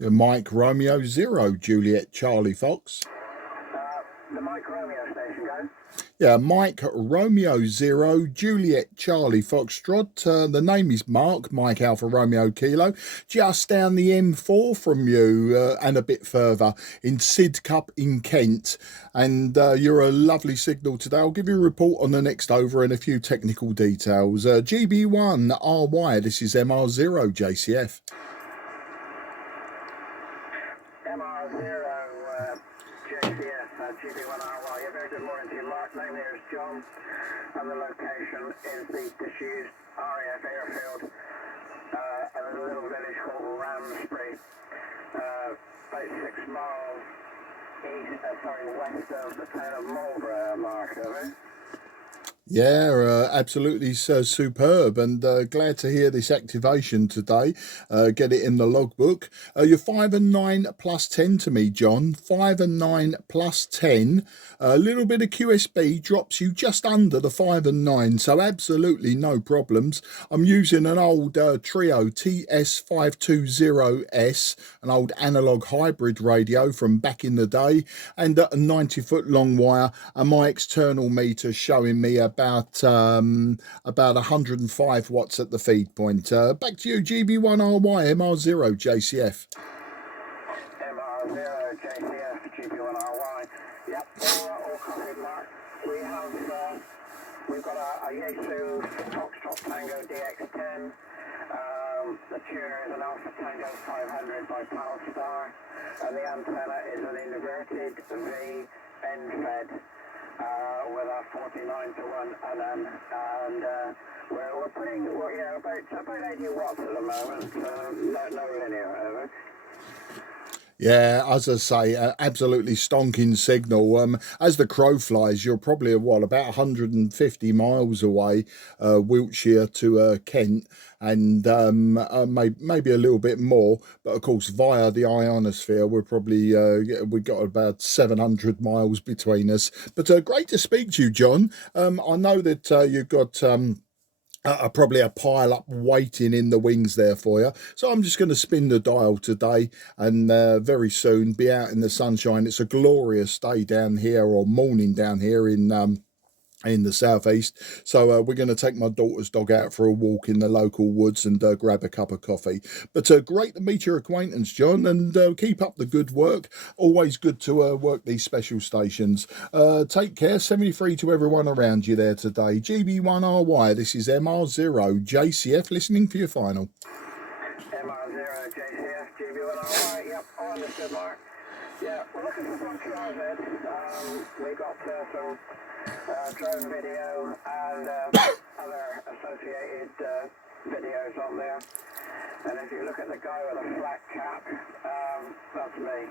Mike Romeo 0 Juliet Charlie Fox. The Mike Romeo station, go. Yeah, Mike Romeo 0 Juliet Charlie Foxtrot. The name is Mark, Mike Alpha Romeo Kilo, just down the M4 from you and a bit further in Sidcup in Kent. And you're a lovely signal today. I'll give you a report on the next over and a few technical details. GB1RY, this is MR0 JCF. MR0 JCF, GB1RY. Very good morning to you, Mark. Name here is John, and the location is the disused RAF airfield at a little village called Ramsbury, about 6 miles west of the town of Marlborough, Mark, over. Yeah, absolutely superb, and glad to hear this activation today. Get it in the logbook. You're 5 and 9 plus 10 to me, John. 5 and 9 plus 10. A little bit of QSB drops you just under the 5 and 9, so absolutely no problems. I'm using an old Trio TS-520S, an old analog hybrid radio from back in the day, and a 90-foot long wire, and my external meter showing me about 105 watts at the feed point. Back to you, GB1RY MR0 JCF. MR0 JCF GB1RY. Yep, all copied, Mark. We've got a Yaesu Foxtrot Tango DX10. The tuner is an Alpha Tango 500 by Palstar, and the antenna is an inverted V end fed. With a 49 to 1 NM, and we're putting about 80 watts at the moment, no linear, over. Yeah, as I say, absolutely stonking signal. As the crow flies, you're probably about 150 miles away, Wiltshire to Kent, and maybe a little bit more. But of course, via the ionosphere, we're probably we got about 700 miles between us. But great to speak to you, John. I know that you've got probably a pile up waiting in the wings there for you, so I'm just going to spin the dial today, and very soon be out in the sunshine. It's a glorious day down here, or morning down here in the southeast, so we're going to take my daughter's dog out for a walk in the local woods and grab a cup of coffee. But great to meet your acquaintance, John, and keep up the good work. Always good to work these special stations. Take care. 73 to everyone around you there today. GB1RY, this is MR0 JCF, listening for your final. MR0 JCF GB1RY. Yep, all understood, Mark. Yeah, we're looking for some QRZ. We got some drone video and other associated videos on there. And if you look at the guy with a flat cap, that's me.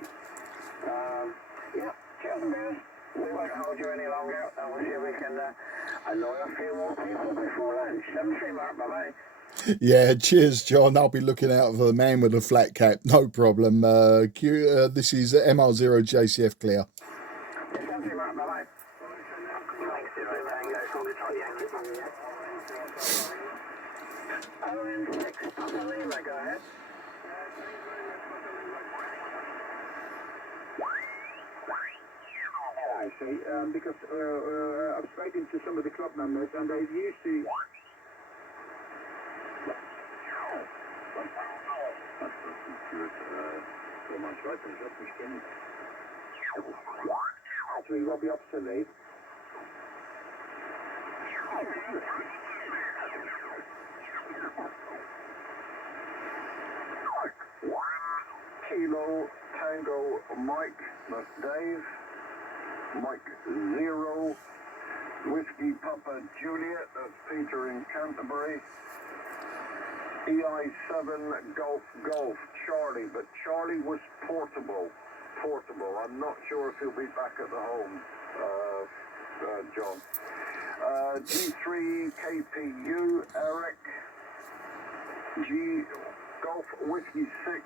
Yeah, cheers and beers. We won't hold you any longer, and we'll see if we can annoy a few more people before lunch. 73 Mark, bye-bye. Yeah, cheers, John. I'll be looking out for the man with a flat cap. No problem. This is MR0 JCF clear. I see, because I've spoken to some of the club members, and they've used to... Actually, Robbie Opsley. Kilo Tango Mike, that's Dave. Mike 0. Whiskey Papa Juliet, that's Peter in Canterbury. EI7 Golf Charlie, but Charlie was portable. I'm not sure if he'll be back at the home, John. G3 KPU Eric. Golf Whiskey 6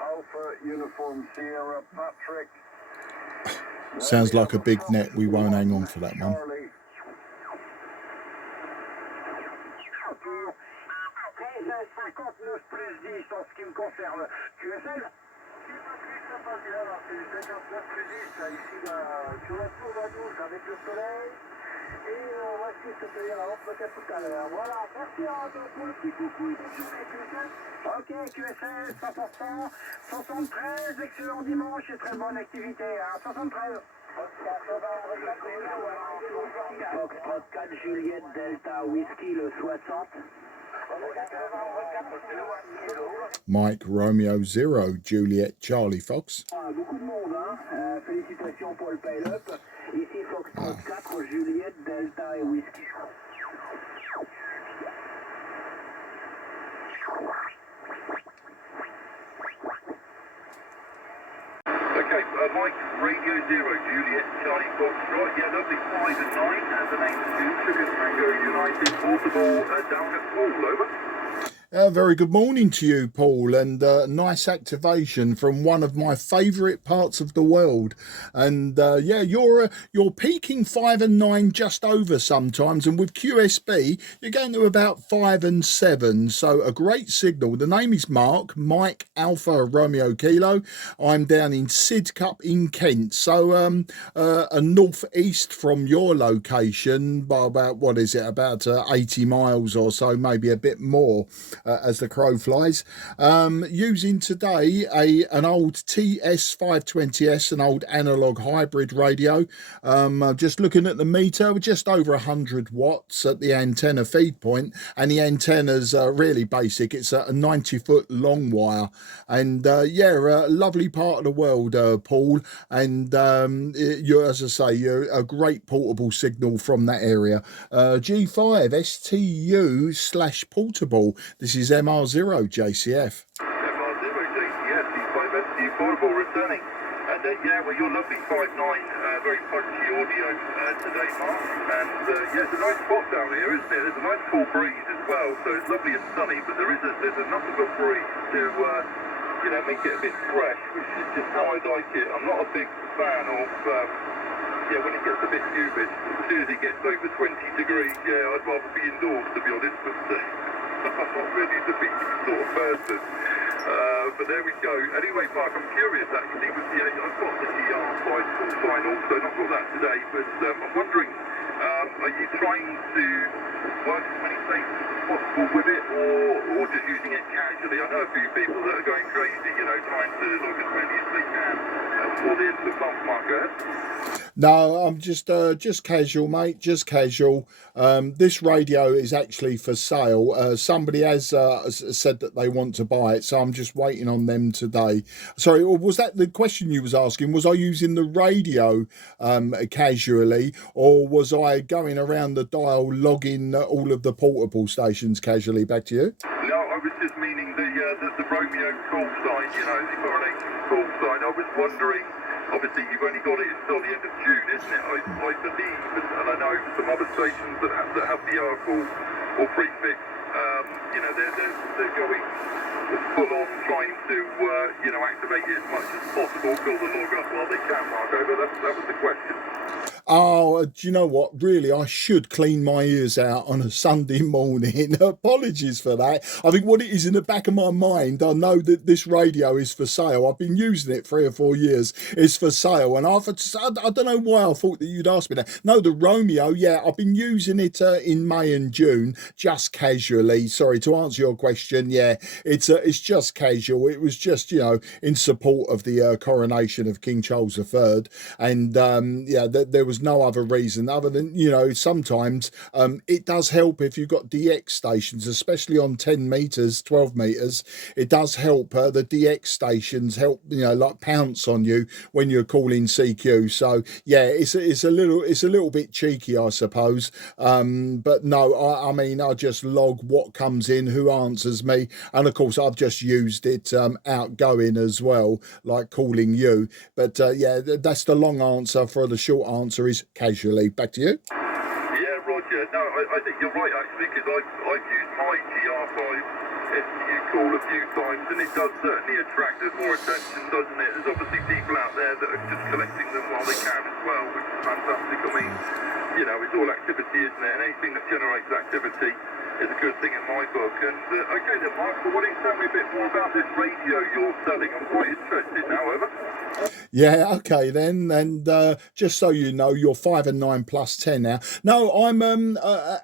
Alpha Uniform Sierra Patrick. Sounds like a big net. We won't hang on for that one. Okay, so plus 10 en ce qui me concerne. QSL? C'est 59 plus 10, ici sur la tour d'Adouche avec le soleil. Et voici ce que la rampe peut-être tout à l'heure. Voilà, merci pour le petit coucou et bonne journée QSL. Ok, QSL, 100%, 73, excellent dimanche et très bonne activité, hein, 73. Foxtrot 4 Juliette Delta Whisky le 60. Mike Romeo 0 Juliet Charlie Fox. Beaucoup de monde, hein. Félicitations pour le pile-up. Ici Foxtrot 4 Juliette Delta et Whisky. Okay, Mike, Radio 0, Juliet, Charlie Foxtrot, yeah, lovely 5 and 9, the name's Sugar Tango United, portable, down at Paul, over. Very good morning to you, Paul, and nice activation from one of my favourite parts of the world. And yeah, you're peaking 5 and 9 just over sometimes, and with QSB you're going to about 5 and 7. So a great signal. The name is Mark, Mike Alpha Romeo Kilo. I'm down in Sidcup in Kent, so a northeast from your location by about, what is it, about 80 miles or so, maybe a bit more. As the crow flies, using today an old TS-520S, an old analog hybrid radio. Just looking at the meter, we're just over 100 watts at the antenna feed point, and the antenna's really basic. It's a 90-foot long wire, and yeah, a lovely part of the world, Paul, and you're, as I say, you're a great portable signal from that area. G5STU/portable. This is MR0 JCF. MR0 JCF, G5STU portable returning. And yeah, well, your lovely 5.9, very punchy audio today, Mark. And yeah, it's a nice spot down here, isn't it? There's a nice cool breeze as well, so it's lovely and sunny, but there's enough of a breeze to, you know, make it a bit fresh, which is just how I like it. I'm not a big fan of, yeah, when it gets a bit humid. As soon as it gets over 20 degrees, yeah, I'd rather be indoors, to be honest, but I'm not really the big sort of person. But there we go. Anyway, Mark, I'm curious actually with the I've got the GR5 full sign also, not got that today, but I'm wondering, are you trying to work as many stations as possible with it, or just using it casually? I know a few people that are going crazy, you know, trying to log as many as they can before the end of the month, Mark. Go ahead. No, I'm just casual, mate, just casual. This radio is actually for sale. Somebody has said that they want to buy it, so I'm just waiting on them today. Sorry, was that the question you was asking? Was I using the radio casually, or was I going around the dial logging all of the portable stations casually? Back to you. No, I was just meaning the Romeo call sign, you know, the correlation call sign. I was wondering, obviously you've only got it until the end of June, isn't it? I believe, and I know some other stations that have the R call or prefix, you know, they're going full on trying to, you know, activate it as much as possible, fill the log up while they can, Mark. Over. That was the question. Oh, do you know what? Really, I should clean my ears out on a Sunday morning. Apologies for that. I think what it is in the back of my mind, I know that this radio is for sale. I've been using it 3 or 4 years. It's for sale. And I don't know why I thought that you'd ask me that. No, the Romeo, yeah, I've been using it in May and June, just casually. Sorry, to answer your question, yeah, it's just casual. It was just, you know, in support of the coronation of King Charles III. And yeah, there was no other reason other than, you know, sometimes it does help if you've got DX stations, especially on 10 meters, 12 meters. It does help. The DX stations help, you know, like pounce on you when you're calling CQ. So yeah, it's a little bit cheeky, I suppose. But no, I mean, I just log what comes in, who answers me, and of course I've just used it outgoing as well, like calling you. But yeah, that's the long answer. For the short answer is casually. Back to you. Yeah, Roger. No, I think you're right actually, because I've used my GR5 STU call a few times, and it does certainly attract more attention, doesn't it? There's obviously people out there that are just collecting them while they can as well, which is fantastic. I mean, you know, it's all activity, isn't it? And anything that generates activity is a good thing in my book. And okay then, Mark, so why don't you tell me a bit more about this radio you're selling? I'm quite interested now, over. Yeah, okay then. And just so you know, you're 5 and 9 plus 10 now. No, I'm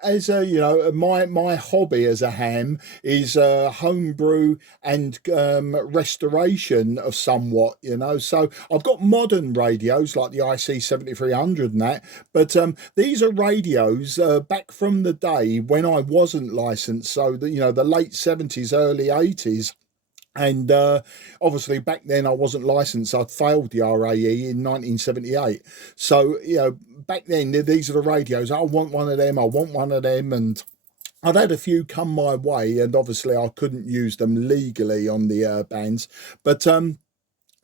as a my hobby as a ham is homebrew and restoration of somewhat. So I've got modern radios like the IC 7300 and that, but these are radios back from the day when I wasn't licensed. So the late 70s, early 80s. And obviously back then I wasn't licensed. I'd failed the RAE in 1978. So, back then these are the radios. I want one of them. I want one of them. And I'd had a few come my way, and obviously I couldn't use them legally on the bands. But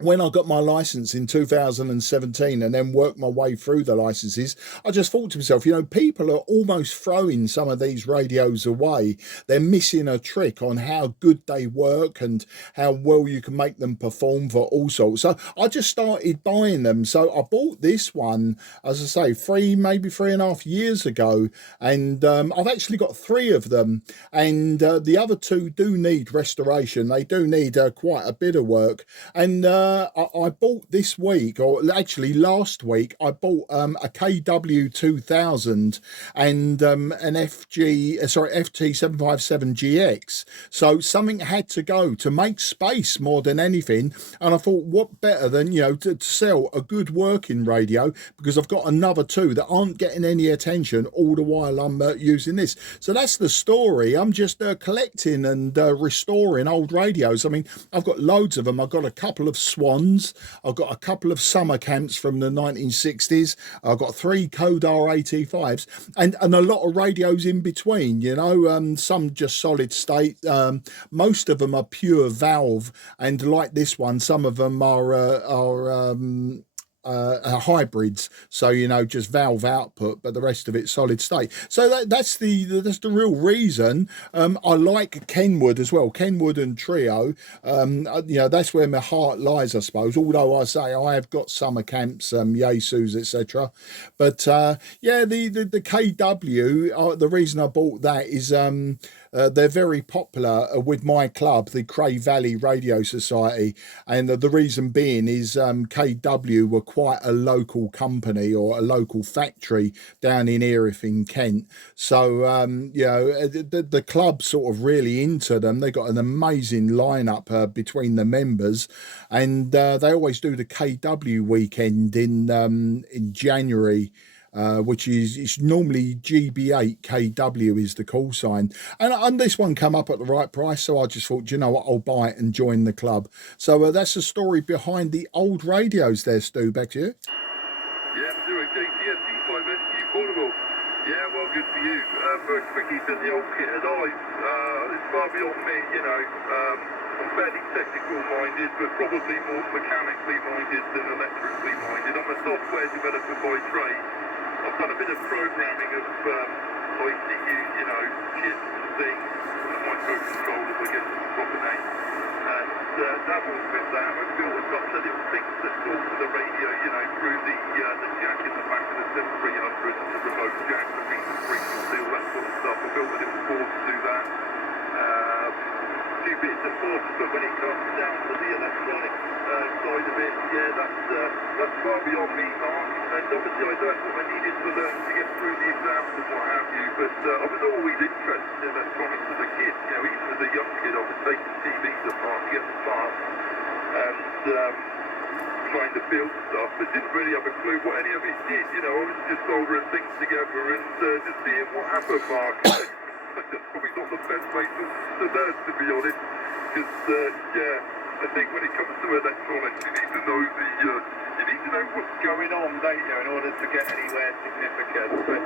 when I got my license in 2017 and then worked my way through the licenses, I just thought to myself, people are almost throwing some of these radios away. They're missing a trick on how good they work and how well you can make them perform for all sorts. So I just started buying them. So I bought this one, as I say, maybe 3.5 years ago. And I've actually got 3 of them. And the other 2 do need restoration. They do need quite a bit of work. And I bought this week, or actually last week, I bought a KW 2000 and an FT757GX. So something had to go to make space more than anything. And I thought, what better than, to sell a good working radio, because I've got another 2 that aren't getting any attention all the while I'm using this. So that's the story. I'm just collecting and restoring old radios. I mean, I've got loads of them. I've got a couple of Swans. I've got a couple of summer camps from the 1960s. I've got 3 Kodar AT5s and a lot of radios in between, some just solid state. Most of them are pure valve, and like this one, some of them are hybrids, so just valve output, but the rest of it solid state. So that's the real reason. I like Kenwood as well, Kenwood and Trio. That's where my heart lies, I suppose, although I say I have got summer camps, Yaesus, etc. But the KW, the reason I bought that is they're very popular with my club, the Cray Valley Radio Society, and the reason being is KW were quite a local company or a local factory down in Erith in Kent. So the club sort of really into them. They got an amazing lineup between the members, and they always do the KW weekend in January. Which is normally GB8KW is the call sign. And this one come up at the right price, so I just thought, I'll buy it and join the club. So that's the story behind the old radios there, Stu. Back to you. Yeah, doing G5STU portable. Yeah, well, good for you. First for keeping the old kit alive. It's far beyond me, I'm fairly technical minded, but probably more mechanically minded than electrically minded. I'm a software developer by trade. I've done a bit of programming of ICUs, chips and things, and microcontrollers, I guess is the proper name. And dabbled with that. I've built a couple of little things that talk to the radio, through the jack in the back of the 7300, the remote jack, the frequency, all that sort of stuff. I built a little board to do that. Few bits and bobs, but when it comes down to the electronic side of it, that's far beyond me, Mark. And obviously I learned what I needed to learn to get through the exams and what have you, but I was always interested in electronics as a kid. Even as a young kid I was taking TVs apart to get them fast and trying to build stuff, but didn't really have a clue what any of it did. I was just soldering things together and just seeing what happened, Mark. That's probably not the best way to learn, to be honest, because I think when it comes to electronics, you need to know what's going on, don't you, in order to get anywhere significant. But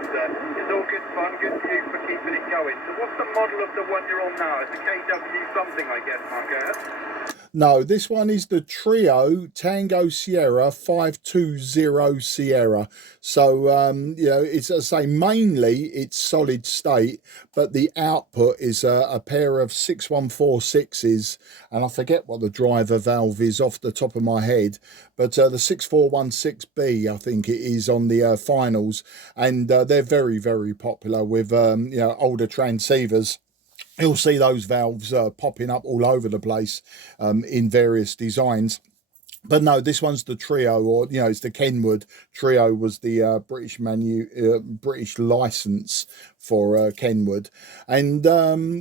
it's all good fun, good for you for keeping it going. So what's the model of the one you're on now? It's a KW something, I guess, Mark. No, this one is the Trio Tango Sierra 520 Sierra. So, you know, it's, as I say, mainly it's solid state, but the output is a pair of 6146s, and I forget what the driver valve is off the top of my head, but the 6416B, I think it is, on the finals, and they're very, very popular with, you know, older transceivers. You'll see those valves popping up all over the place in various designs. But no, this one's the Trio, or you know, it's the Kenwood. Trio was the British license for Kenwood. And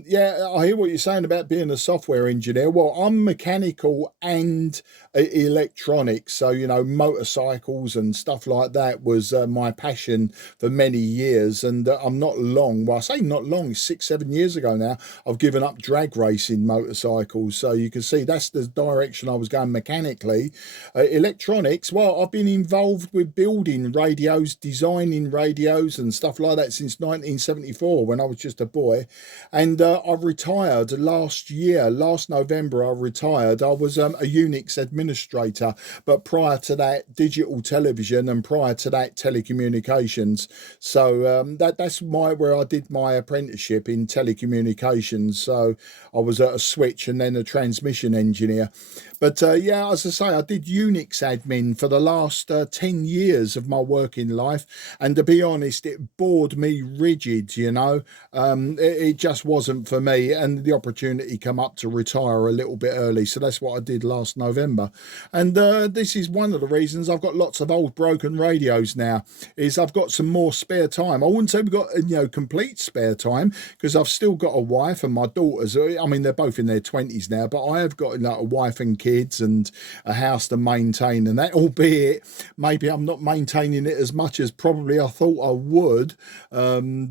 yeah, I hear what you're saying about being a software engineer. Well, I'm mechanical and electronics, so you know, motorcycles and stuff like that was my passion for many years. And I'm not long. Well, I say not long. 6-7 years ago now, I've given up drag racing motorcycles. So you can see that's the direction I was going mechanically. Electronics, well, I've been involved with building radios, designing radios and stuff like that since 1974 when I was just a boy. And I've retired last year. Last November I retired. I was a Unix administrator, but prior to that, digital television, and prior to that, telecommunications. So that's where I did my apprenticeship, in telecommunications. So I was at a switch and then a transmission engineer. But yeah, as I say, I did Unix admin for the last 10 years of my working life. And to be honest, it bored me rigid, you know. It just wasn't for me. And the opportunity come up to retire a little bit early. So that's what I did last November. And this is one of the reasons I've got lots of old broken radios now, is I've got some more spare time. I wouldn't say we've got, you know, complete spare time, because I've still got a wife and my daughters. I mean, they're both in their 20s now, but I have got, like, a wife and kids and a house to maintain, and that, albeit maybe I'm not maintaining it as much as probably I thought I would.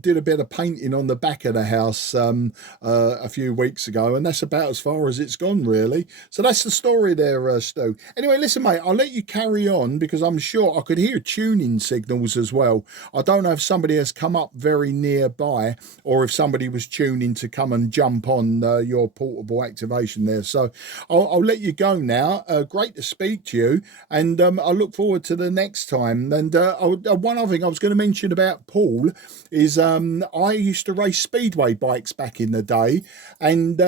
Did a bit of painting on the back of the house a few weeks ago, and that's about as far as it's gone, really. So that's the story there, Stu. Anyway, listen, mate, I'll let you carry on, because I'm sure I could hear tuning signals as well. I don't know if somebody has come up very nearby, or if somebody was tuning to come and jump on your portable activation there. So I'll let you go now. Great to speak to you, and I look forward to the next time. And one other thing I was going to mention about Paul is I used to race speedway bikes back in the day, and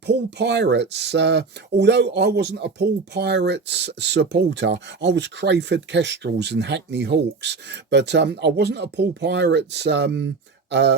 Paul Pirates, although I wasn't a Paul Pirates supporter, I was Crayford Kestrels and Hackney Hawks, but I wasn't a Paul Pirates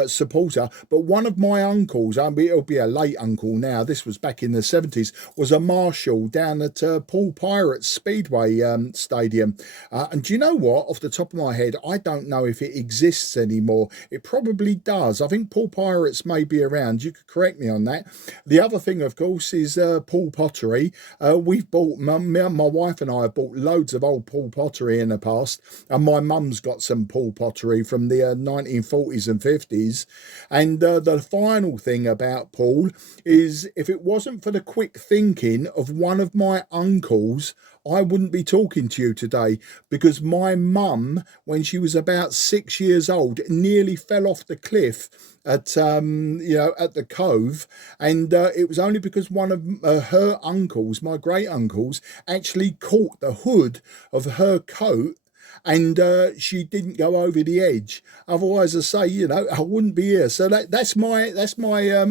supporter. But one of my uncles, it'll be a late uncle now, this was back in the 70s, was a marshal down at Paul Pirates Speedway Stadium. And do you know what? Off the top of my head, I don't know if it exists anymore. It probably does. I think Paul Pirates may be around. You could correct me on that. The other thing, of course, is Paul Pottery. We've bought, my wife and I have bought loads of old Paul Pottery in the past, and my mum's got some Paul Pottery from the 1940s and 50s. And the final thing about Paul is, if it wasn't for the quick thinking of one of my uncles, I wouldn't be talking to you today, because my mum, when she was about 6 years old, nearly fell off the cliff at you know, at the Cove, and it was only because one of her uncles, my great uncles, actually caught the hood of her coat, and she didn't go over the edge. Otherwise, I say, you know, I wouldn't be here. So that's my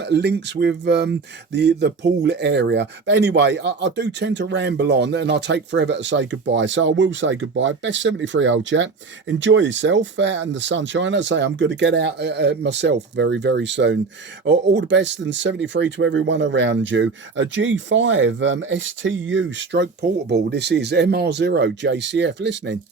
links with the pool area. But anyway, I do tend to ramble on, and I take forever to say goodbye. So I will say goodbye. Best 73, old chap. Enjoy yourself out in the sunshine. I say I'm going to get out myself very, very soon. All the best, and 73 to everyone around you. A G5 STU stroke portable. This is MR0 JCF listening.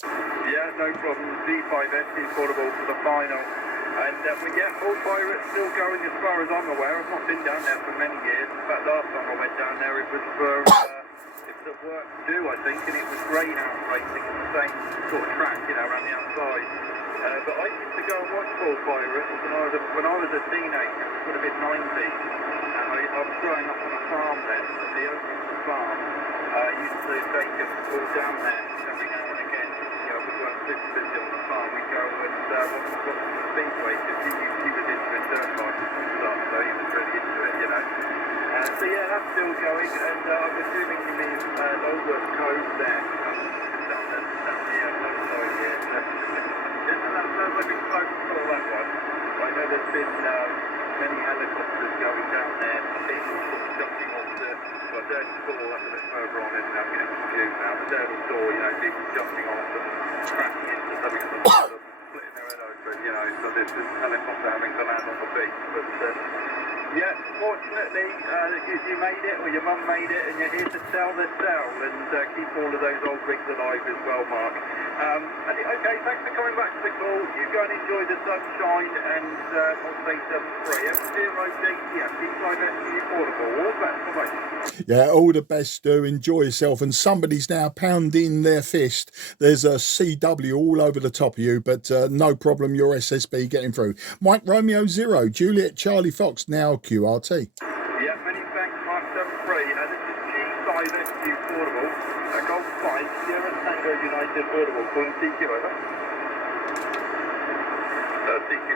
No problem. G5S is portable for the final. And yeah, Paul Pirates still going as far as I'm aware. I've not been down there for many years. In fact, last time I went down there, it was for it was at work to do, I think, and it was greyhound racing on the same sort of track, you know, around the outside. But I used to go and watch Paul Pirates when I was a teenager. It would have been 90. And I was growing up on a farm then, at the Oakland farm. I used to take them all down there every now and again. We weren't super busy on the farm. We go and watch the speedway, because he was into his dirt bikes and stuff, so he was really into it, you know. So yeah, that's still going, and I'm assuming you mean Lolworth Cove there, down here, outside here. That's looking close to that one. I know there's been many helicopters going down there, people sort of jumping off the, well, Durdle Door, that's a bit further on, isn't it? I'm getting confused now. The Durdle Door, you know, people jumping off and crashing into something at the bottom, splitting their head open, you know, so there's this helicopter having to land on the beach, but yeah, fortunately, you made it, or your mum made it, and you're here to sell the cell and keep all of those old rigs alive as well, Mark. Okay, thanks for coming back to the call. You go and enjoy the sunshine, and I'll say 7-3. G5STU portable. All the best. Bye-bye. Yeah, all the best, Stu. Enjoy yourself. And somebody's now pounding their fist. There's a CW all over the top of you, but no problem, your SSB getting through. Mike Romeo 0, Juliet Charlie Fox, now QRT. Yeah, many thanks, Mark 7-3. This is G5STU portable. Golf 5, Sierra Tango United portable. Calling TQ, over. TQ.